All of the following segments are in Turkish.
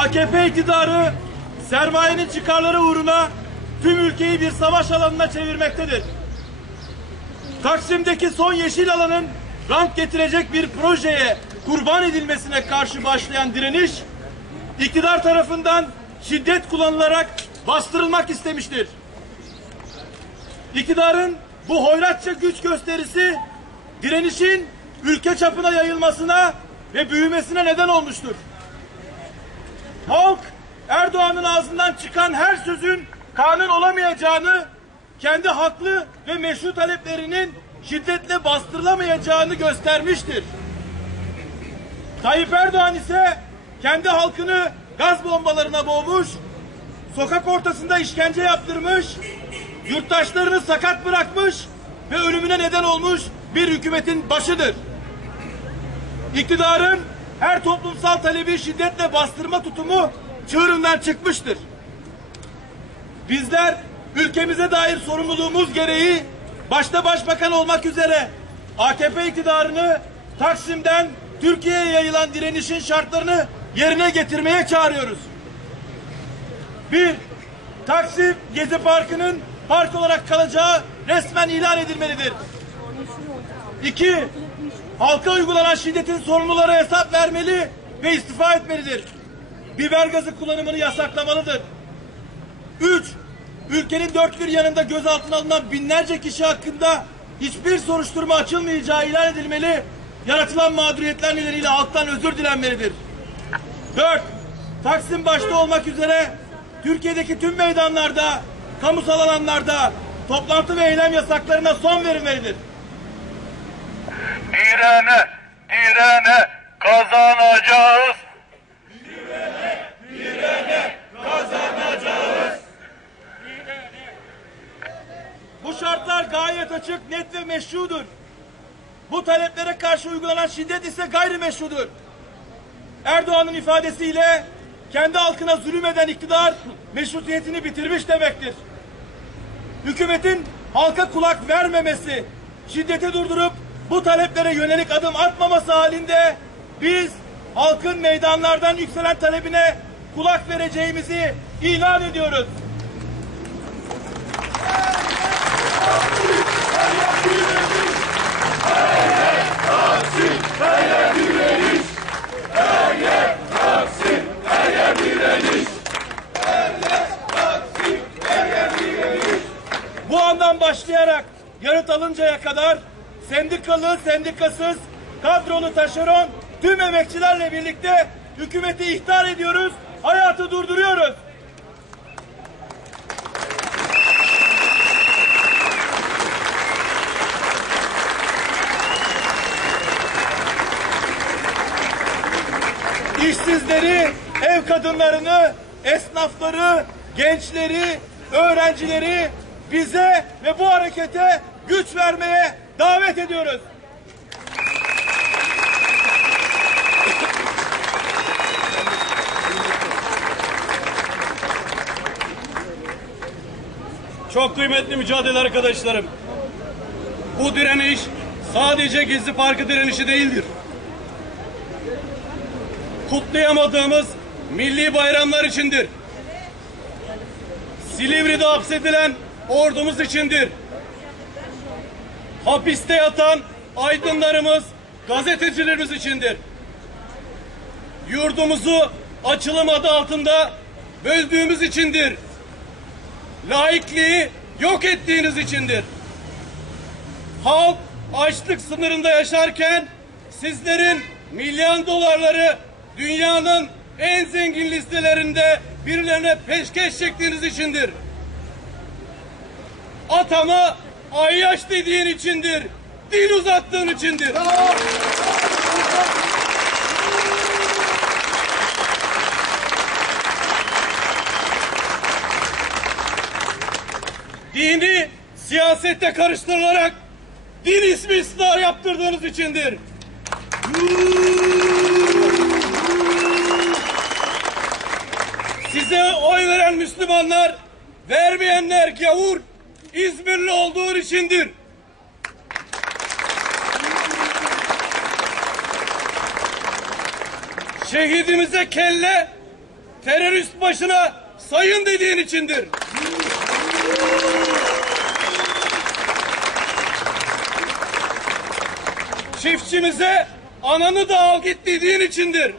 AKP iktidarı sermayenin çıkarları uğruna tüm ülkeyi bir savaş alanına çevirmektedir. Taksim'deki son yeşil alanın rant getirecek bir projeye kurban edilmesine karşı başlayan direniş, iktidar tarafından şiddet kullanılarak bastırılmak istemiştir. İktidarın bu hoyratça güç gösterisi direnişin ülke çapına yayılmasına ve büyümesine neden olmuştur. Halk Erdoğan'ın ağzından çıkan her sözün kanun olamayacağını, kendi haklı ve meşru taleplerinin şiddetle bastırılamayacağını göstermiştir. Tayyip Erdoğan ise kendi halkını gaz bombalarına boğmuş, sokak ortasında işkence yaptırmış, yurttaşlarını sakat bırakmış ve ölümüne neden olmuş bir hükümetin başıdır. İktidarın her toplumsal talebi şiddetle bastırma tutumu çığırından çıkmıştır. Bizler ülkemize dair sorumluluğumuz gereği başta başbakan olmak üzere AKP iktidarını Taksim'den Türkiye'ye yayılan direnişin şartlarını yerine getirmeye çağırıyoruz. Bir, Taksim Gezi Parkı'nın park olarak kalacağı resmen ilan edilmelidir. İki, halka uygulanan şiddetin sorumlulara hesap vermeli ve istifa etmelidir. Biber gazı kullanımını yasaklamalıdır. Üç, ülkenin dört bir yanında gözaltına alınan binlerce kişi hakkında hiçbir soruşturma açılmayacağı ilan edilmeli, yaratılan mağduriyetler nedeniyle halktan özür dilenmelidir. Dört, Taksim başta olmak üzere Türkiye'deki tüm meydanlarda, kamusal alanlarda toplantı ve eylem yasaklarına son verilmelidir. Direne, direne kazanacağız. Bu şartlar gayet açık, net ve meşrudur. Bu taleplere karşı uygulanan şiddet ise gayrimeşrudur. Erdoğan'ın ifadesiyle kendi halkına zulüm eden iktidar meşrutiyetini bitirmiş demektir. Hükümetin halka kulak vermemesi, şiddeti durdurup bu taleplere yönelik adım atmaması halinde biz halkın meydanlardan yükselen talebine kulak vereceğimizi ilan ediyoruz. Bu andan başlayarak yanıt alıncaya kadar sendikalı, sendikasız, kadrolu taşeron tüm emekçilerle birlikte hükümeti ihtar ediyoruz, hayatı durduruyoruz. işsizleri, ev kadınlarını, esnafları, gençleri, öğrencileri bize ve bu harekete güç vermeye davet ediyoruz. Çok kıymetli mücadele arkadaşlarım. Bu direniş sadece Gezi Parkı direnişi değildir. Kutlayamadığımız milli bayramlar içindir. Silivri'de hapsedilen ordumuz içindir. Hapiste yatan aydınlarımız, gazetecilerimiz içindir. Yurdumuzu açılım adı altında böldüğümüz içindir laikliği yok ettiğiniz içindir. Halk açlık sınırında yaşarken sizlerin milyon dolarları dünyanın en zengin listelerinde birilerine peşkeş çektiğiniz içindir. Atama ayyaş dediğin içindir. Dil uzattığın içindir. dini siyasette karıştırılarak din ismi ısrar yaptırdığınız içindir. Size oy veren Müslümanlar, vermeyenler gavur, İzmirli olduğu içindir. Şehidimize kelle, terörist başına sayın dediğin içindir. Çiftçimize ananı da al git dediğin içindir.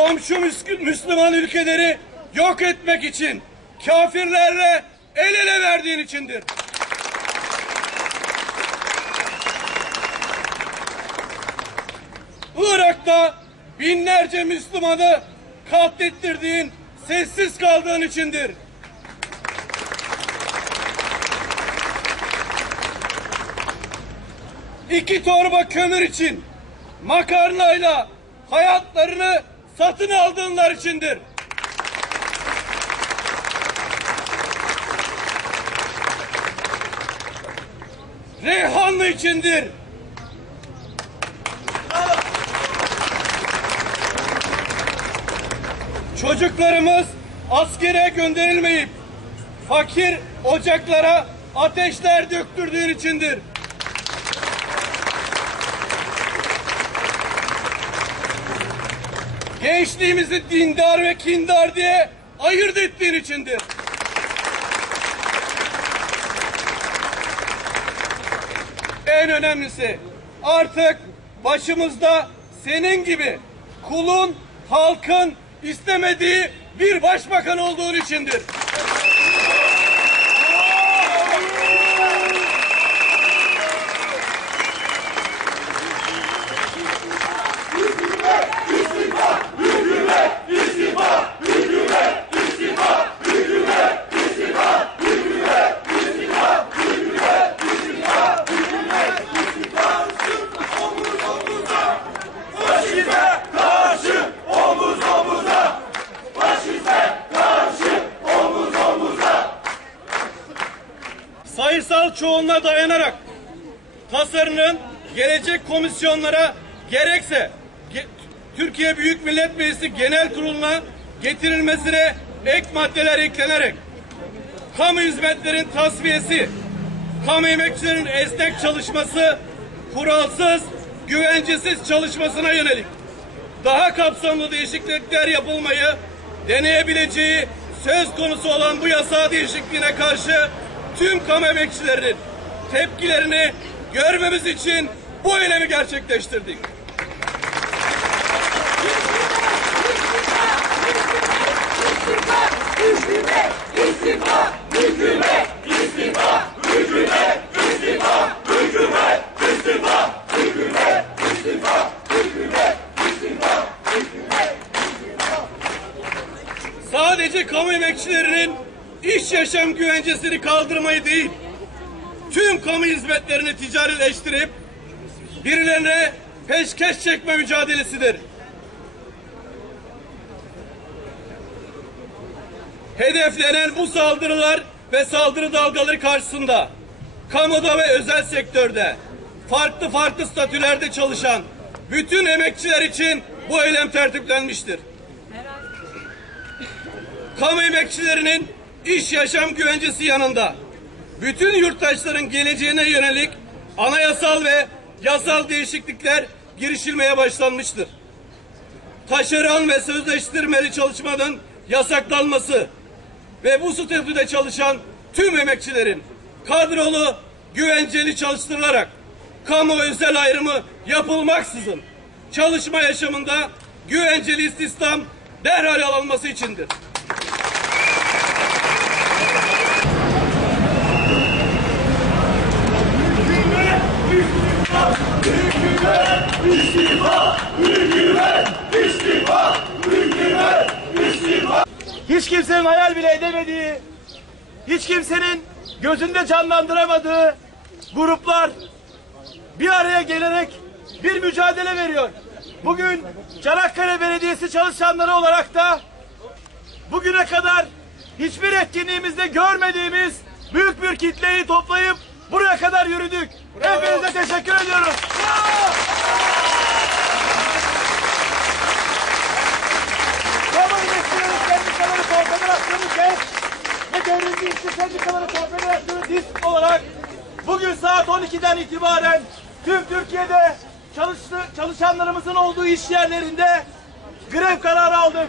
Komşu Müs- Müslüman ülkeleri yok etmek için kafirlerle el ele verdiğin içindir. Irak'ta binlerce Müslümanı katlettirdiğin, sessiz kaldığın içindir. İki torba kömür için makarnayla hayatlarını satın aldığınlar içindir. Reyhanlı içindir. Çocuklarımız askere gönderilmeyip fakir ocaklara ateşler döktürdüğün içindir. Gençliğimizi dindar ve kindar diye ayırt ettiğin içindir. En önemlisi artık başımızda senin gibi kulun, halkın istemediği bir başbakan olduğun içindir. Sayısal çoğunluğa dayanarak tasarının gelecek komisyonlara gerekse ge- Türkiye Büyük Millet Meclisi Genel Kurulu'na getirilmesine ek maddeler eklenerek kamu hizmetlerin tasfiyesi, kamu emekçilerin esnek çalışması, kuralsız, güvencesiz çalışmasına yönelik daha kapsamlı değişiklikler yapılmayı deneyebileceği söz konusu olan bu yasa değişikliğine karşı tüm kamu emekçilerinin tepkilerini görmemiz için bu eylemi gerçekleştirdik. Sadece yaşam güvencesini kaldırmayı değil, tüm kamu hizmetlerini ticarileştirip birilerine peşkeş çekme mücadelesidir. Hedeflenen bu saldırılar ve saldırı dalgaları karşısında kamuda ve özel sektörde farklı farklı statülerde çalışan bütün emekçiler için bu eylem tertiplenmiştir. Kamu emekçilerinin iş yaşam güvencesi yanında bütün yurttaşların geleceğine yönelik anayasal ve yasal değişiklikler girişilmeye başlanmıştır. Taşeron ve sözleştirmeli çalışmanın yasaklanması ve bu statüde çalışan tüm emekçilerin kadrolu, güvenceli çalıştırılarak kamu özel ayrımı yapılmaksızın çalışma yaşamında güvenceli istihdam derhal alınması içindir. Hiç kimsenin hayal bile edemediği, hiç kimsenin gözünde canlandıramadığı gruplar bir araya gelerek bir mücadele veriyor. Bugün Çanakkale Belediyesi çalışanları olarak da bugüne kadar hiçbir etkinliğimizde görmediğimiz büyük bir kitleyi toplayıp buraya kadar yürüdük. Hepinize teşekkür ediyorum. Kamu emekçileri sendikaları konfederasyonu kes devrimci işçi sendikaları konfederasyonu disk olarak bugün saat 12'den itibaren tüm Türkiye'de çalıştı, çalışanlarımızın olduğu iş yerlerinde grev kararı aldık.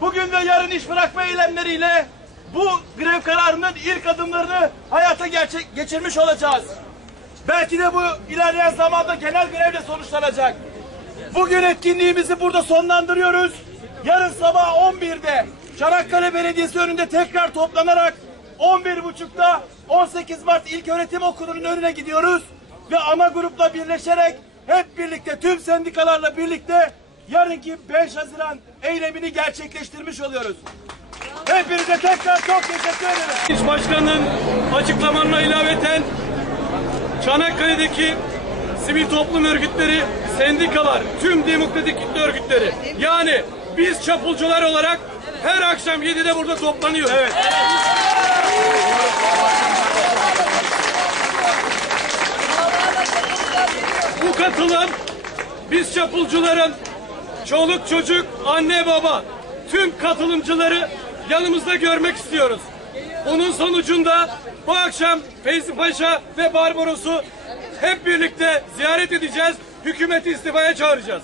Bugün ve yarın iş bırakma eylemleriyle bu grev kararının ilk adımlarını hayata gerçek, geçirmiş olacağız. Belki de bu ilerleyen zamanda genel grevle sonuçlanacak. Bugün etkinliğimizi burada sonlandırıyoruz. Yarın sabah 11'de Çanakkale Belediyesi önünde tekrar toplanarak 11.30'da 18 Mart İlköğretim Okulu'nun önüne gidiyoruz. Ve ana grupla birleşerek hep birlikte tüm sendikalarla birlikte yarınki 5 Haziran eylemini gerçekleştirmiş oluyoruz. Hepinize tekrar çok teşekkür ederim. İş Başkanı'nın açıklamalarına ilaveten Çanakkale'deki sivil toplum örgütleri, sendikalar, tüm demokratik kitle örgütleri yani biz çapulcular olarak her akşam 7'de burada toplanıyoruz. Evet. Bu katılım biz çapulcuların çoluk çocuk, anne baba tüm katılımcıları yanımızda görmek istiyoruz. Bunun sonucunda bu akşam Feyzi Paşa ve Barbaros'u hep birlikte ziyaret edeceğiz. Hükümeti istifaya çağıracağız.